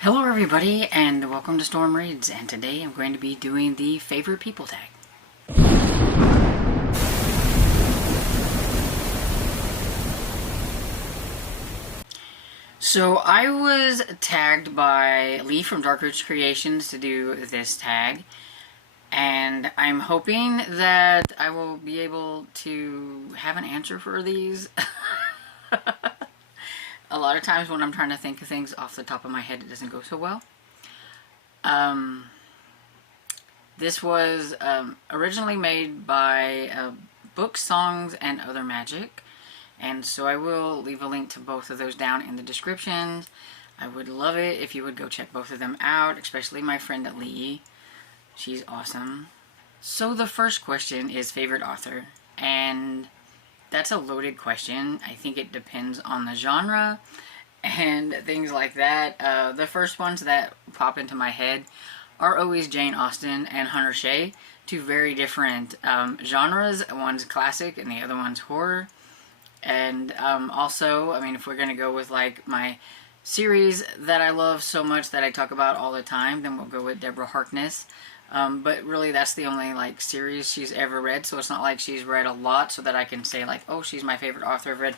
Hello everybody and welcome to Storm Reads, and today I'm going to be doing the favorite people tag. So I was tagged by Lee from Dark Roots Creations to do this tag, and I'm hoping that I will be able to have an answer for these. A lot of times when I'm trying to think of things off the top of my head, it doesn't go so well. This was originally made by Books, Songs, and Other Magic, and so I will leave a link to both of those down in the description. I would love it if you would go check both of them out, especially my friend Lee. She's awesome. So the first question is favorite author, and that's a loaded question. I think it depends on the genre and things like that. The first ones that pop into my head are always Jane Austen and Hunter Shea, two very different genres. One's classic and the other one's horror. And also, I mean, if we're going to go with like my series that I love so much that I talk about all the time, then we'll go with Deborah Harkness. But really that's the only like series she's ever read, so it's not like she's read a lot so that I can say like, oh, she's my favorite author. I've read,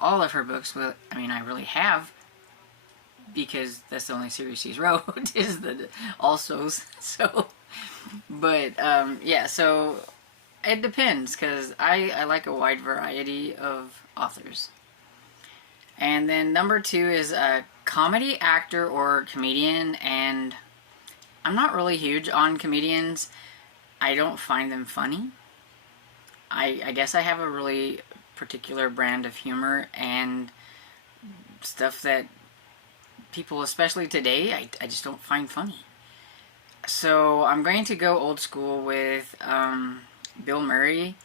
all of her books. Well, I mean, I really have, because that's the only series she's wrote is the Alsos. So, but yeah, so it depends, because I like a wide variety of authors. And then number two is a comedy actor or comedian, and I'm not really huge on comedians. I don't find them funny. I guess I have a really particular brand of humor and stuff that people, especially today, I just don't find funny. So I'm going to go old school with Bill Murray.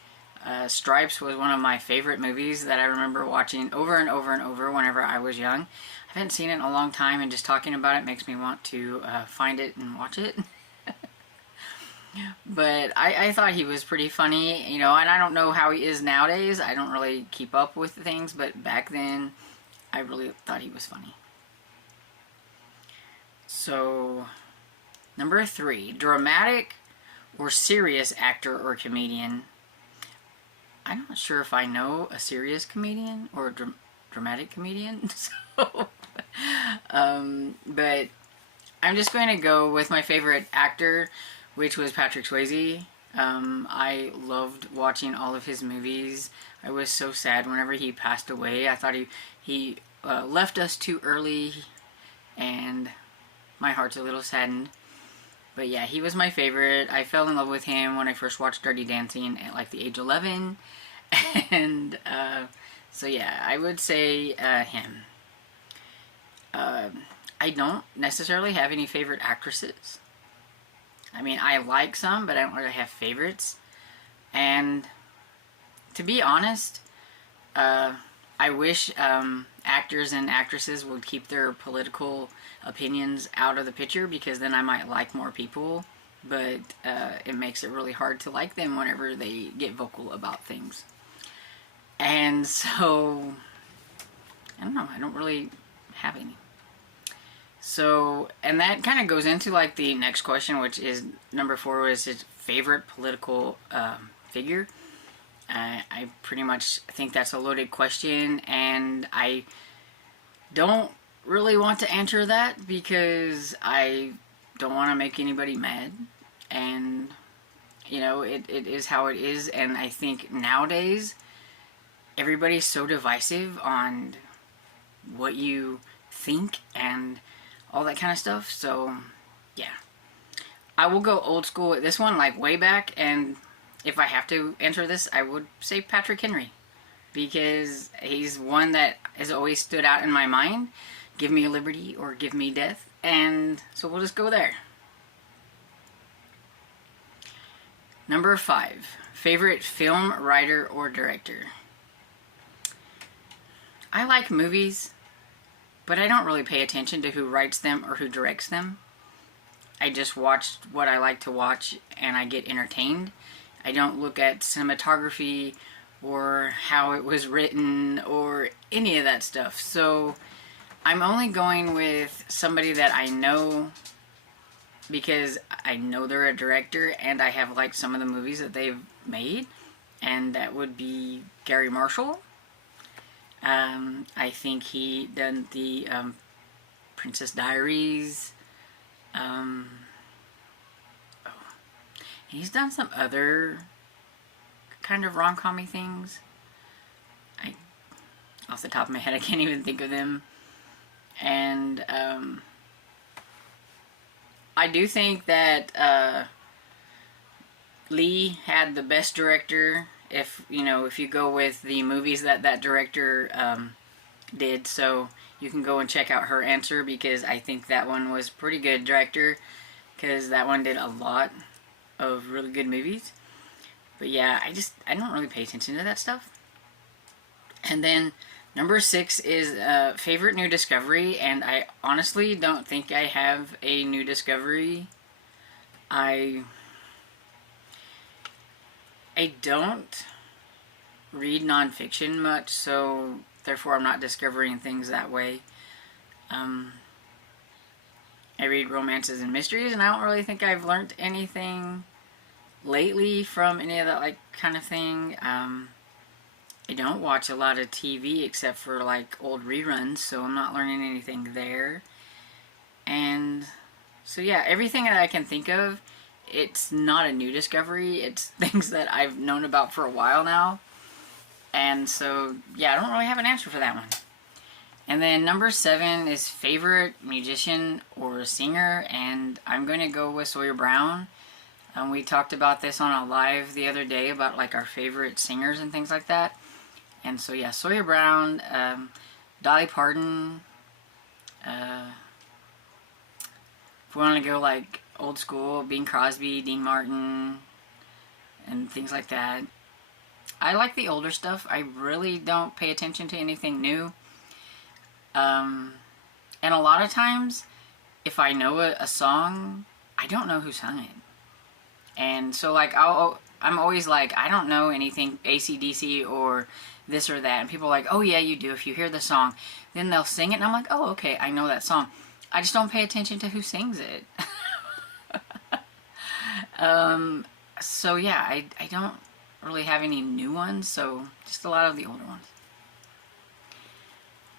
Stripes was one of my favorite movies that I remember watching over and over and over whenever I was young. I haven't seen it in a long time, and just talking about it makes me want to find it and watch it. But I thought he was pretty funny, and I don't know how he is nowadays. I don't really keep up with things, but back then I really thought he was funny. So, number three, dramatic or serious actor or comedian. I'm not sure if I know a serious comedian or a dramatic comedian, so, but I'm just going to go with my favorite actor, which was Patrick Swayze. I loved watching all of his movies. I was so sad whenever he passed away. I thought he left us too early, and my heart's a little saddened. But yeah, he was my favorite. I fell in love with him when I first watched Dirty Dancing at like the age 11. And so yeah, I would say him. I don't necessarily have any favorite actresses. I mean, I like some, but I don't really have favorites. And to be honest, I wish actors and actresses would keep their political opinions out of the picture, because then I might like more people, but it makes it really hard to like them whenever they get vocal about things. And so, I don't know, I don't really have any. So, and that kind of goes into like the next question, which is number four, was his favorite political figure. I pretty much think that's a loaded question, and I don't really want to answer that because I don't want to make anybody mad, and it is how it is. And I think nowadays everybody's so divisive on what you think and all that kind of stuff. So yeah, I will go old school with this one, like way back, and if I have to answer this, I would say Patrick Henry, because he's one that has always stood out in my mind. Give me liberty or give me death, and so we'll just go there. Number five, favorite film, writer, or director. I like movies, but I don't really pay attention to who writes them or who directs them. I just watch what I like to watch, and I get entertained. I don't look at cinematography or how it was written or any of that stuff. So I'm only going with somebody that I know because I know they're a director and I have liked some of the movies that they've made, and that would be Gary Marshall. I think he done the Princess Diaries. Oh, he's done some other kind of rom-com-y things. Off the top of my head, I can't even think of them. And I do think that Lee had the best director. If you go with the movies that director did, so you can go and check out her answer, because I think that one was pretty good director, because that one did a lot of really good movies. But yeah, I don't really pay attention to that stuff. And then number 6 is favorite new discovery, and I honestly don't think I have a new discovery. I don't read nonfiction much, so therefore I'm not discovering things that way. I read romances and mysteries, and I don't really think I've learned anything lately from any of that kind of thing. I don't watch a lot of TV except for old reruns, so I'm not learning anything there. And so yeah, everything that I can think of, it's not a new discovery. It's things that I've known about for a while now. And so yeah, I don't really have an answer for that one. And then number 7 is favorite musician or singer, and I'm going to go with Sawyer Brown. We talked about this on a live the other day about our favorite singers and things like that. And so yeah, Sawyer Brown, Dolly Parton, if we want to go old school, Bing Crosby, Dean Martin, and things like that. I like the older stuff. I really don't pay attention to anything new. And a lot of times, if I know a song, I don't know who sung it. And so I'm always I don't know anything AC/DC or this or that. And people are like, oh yeah, you do. If you hear the song, then they'll sing it. And I'm like, oh, okay, I know that song. I just don't pay attention to who sings it. So yeah, I don't really have any new ones, so just a lot of the older ones.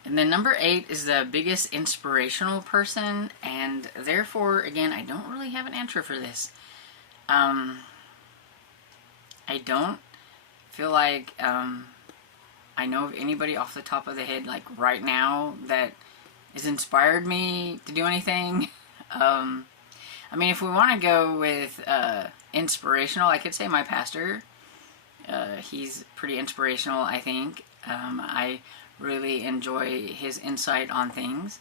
And then number 8 is the biggest inspirational person, and therefore, again, I don't really have an answer for this. I don't feel like I know of anybody off the top of the head right now that has inspired me to do anything. I mean, if we want to go with inspirational, I could say my pastor. He's pretty inspirational, I think. I really enjoy his insight on things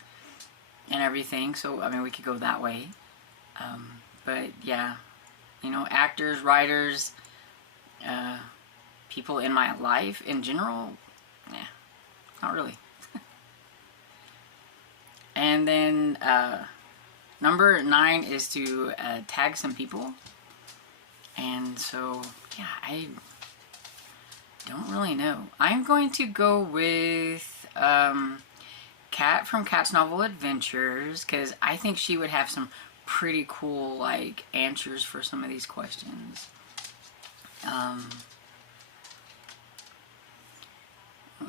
and everything, so I mean, we could go that way. But yeah, actors, writers, people in my life in general, yeah, not really. And then number 9 is to tag some people. And so, yeah, I don't really know. I'm going to go with Kat from Kat's Novel Adventures, because I think she would have some pretty cool answers for some of these questions.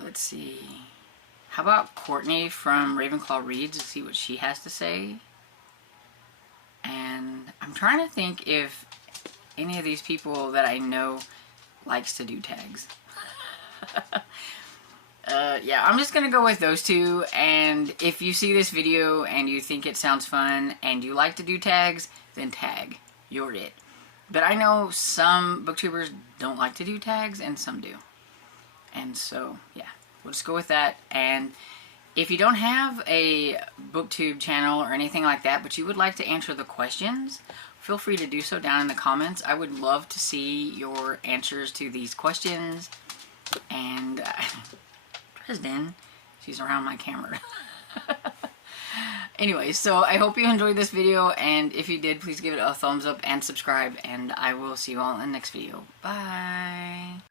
Let's see. How about Courtney from Ravenclaw Reads, to see what she has to say. And I'm trying to think if any of these people that I know likes to do tags. Yeah, I'm just gonna go with those two, and if you see this video and you think it sounds fun and you like to do tags, then tag. You're it. But I know some booktubers don't like to do tags and some do. And so, yeah, we'll just go with that. And if you don't have a booktube channel or anything like that, but you would like to answer the questions, feel free to do so down in the comments. I would love to see your answers to these questions. And Dresden, she's around my camera. Anyway, so I hope you enjoyed this video, and if you did, please give it a thumbs up and subscribe, and I will see you all in the next video. Bye!